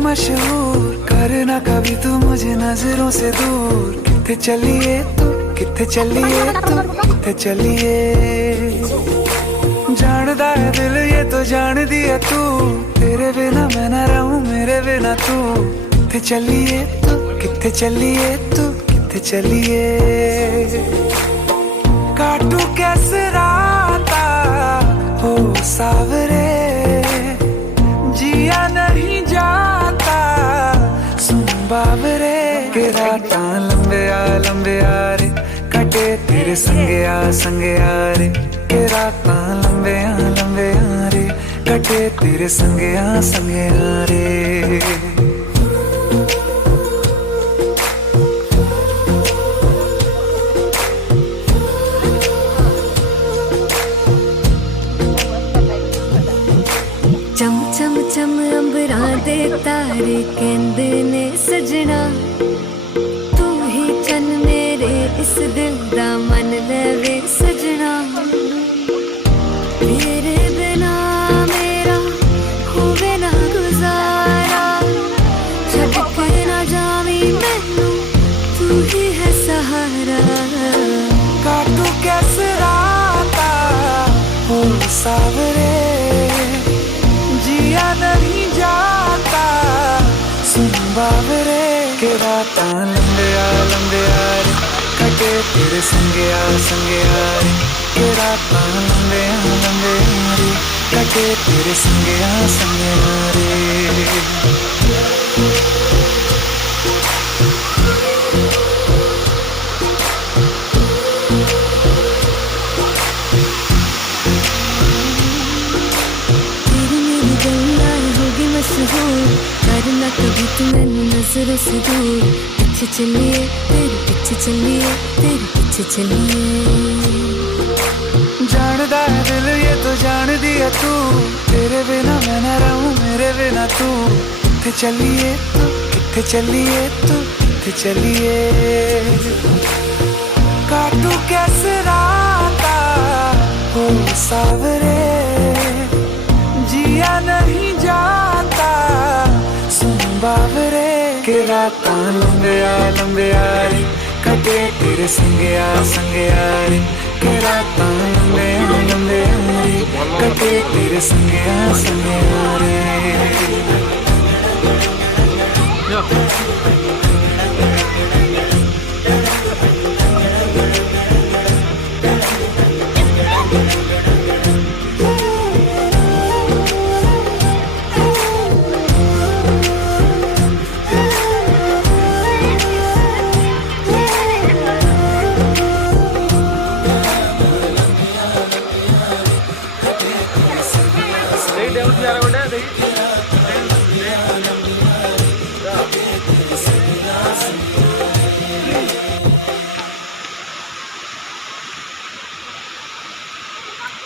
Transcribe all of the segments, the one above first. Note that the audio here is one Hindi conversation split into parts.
मशहूर करना कभी तू मुझे नजरों से दूर। किथे चलिए तू, किथे चलिए तू, किथे चलिए। जानदा है दिल ये तो जान दिया तू, तेरे बिना मैं ना रहूं मेरे बिना तू। किथे चलिए तू, किथे चलिए तू, किथे चलिए। काटू कैसे राता हो सावरे, जिया नहीं जाता सुन बाबरे। के राता लंबे आ रे, कटे तेरे संगे आ रे। के राता लंबे आ रे, कटे तेरे संगे आ रे। चम चम चम अंबरा दे तारे कहंदे ने सजना, तू ही चन मेरे इस दिल दा मन लवे सजना। तेरे बिना मेरा होवे ना गुजारा, छड़ के ना जावी मैनू तू ही है सहारा। काटू कैसे राता हो सावरे, जिया नहीं जाता सुन बाबरे। के राता लंबे आ रे, कटे तेरे संगे आ रे। के राता लंबे आ रे, कटे तेरे संगे आ रे। करना कभी तू मैनू नजरों से दूर। पीछे चलिए तेरे पीछे चलिए, तेरे पीछे चलिए। जानदा है दिल ये तो जान दिया तू, तेरे बिना मैं ना रहूं मेरे बिना तू। किथे चलिए तू, किथे चलिए तू, किथे चलिए। काटू कैसे राता हो सावरे, जिया नहीं जाता सुन बाबरे। के राता लंबे आ रे, कटे तेरे संगे आ रे। के राता लंबे आ रे, कटे तेरे संगे आ रे।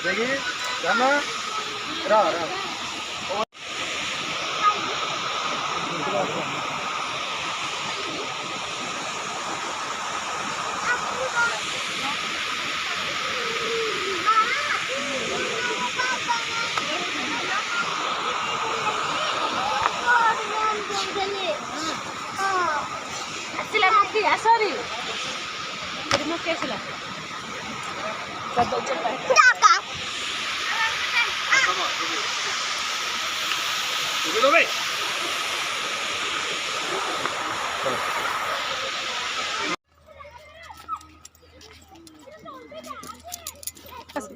देखिए जाना रहा सॉरी रिमूव केसला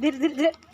धीरे धीरे धीरे